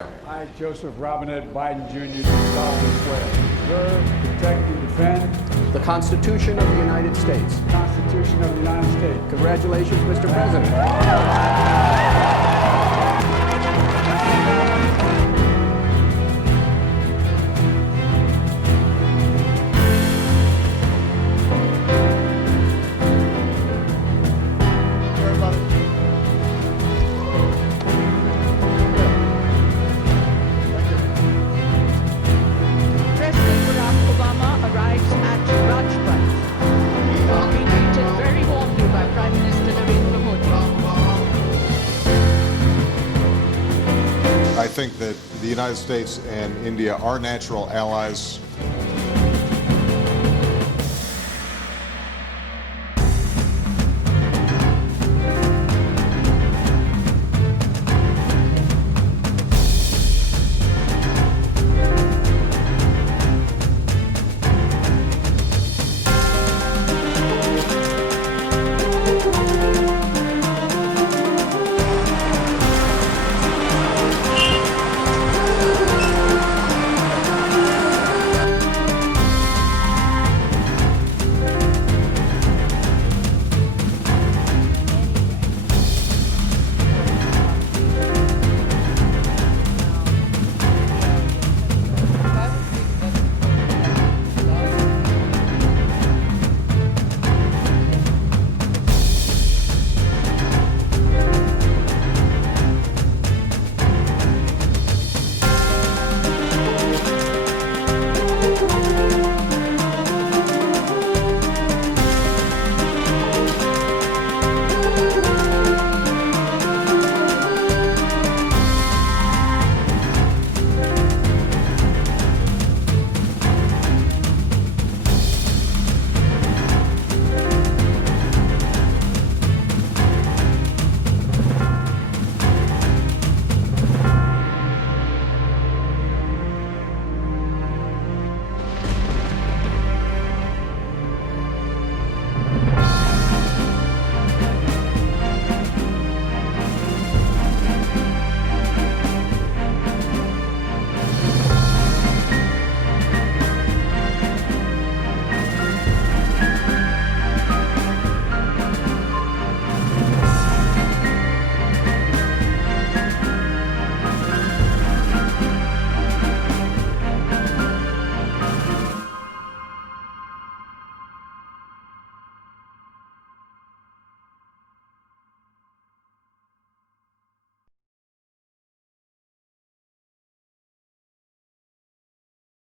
I, Joseph Robinette Biden Jr., do solemnly swear to preserve, protect, and defend the Constitution of the United States. the Constitution of the United States. Congratulations, Mr. President. President Barack Obama arrives at Rajpath. He will be greeted very warmly by Prime Minister Narendra Modi. I think that the United States and India are natural allies.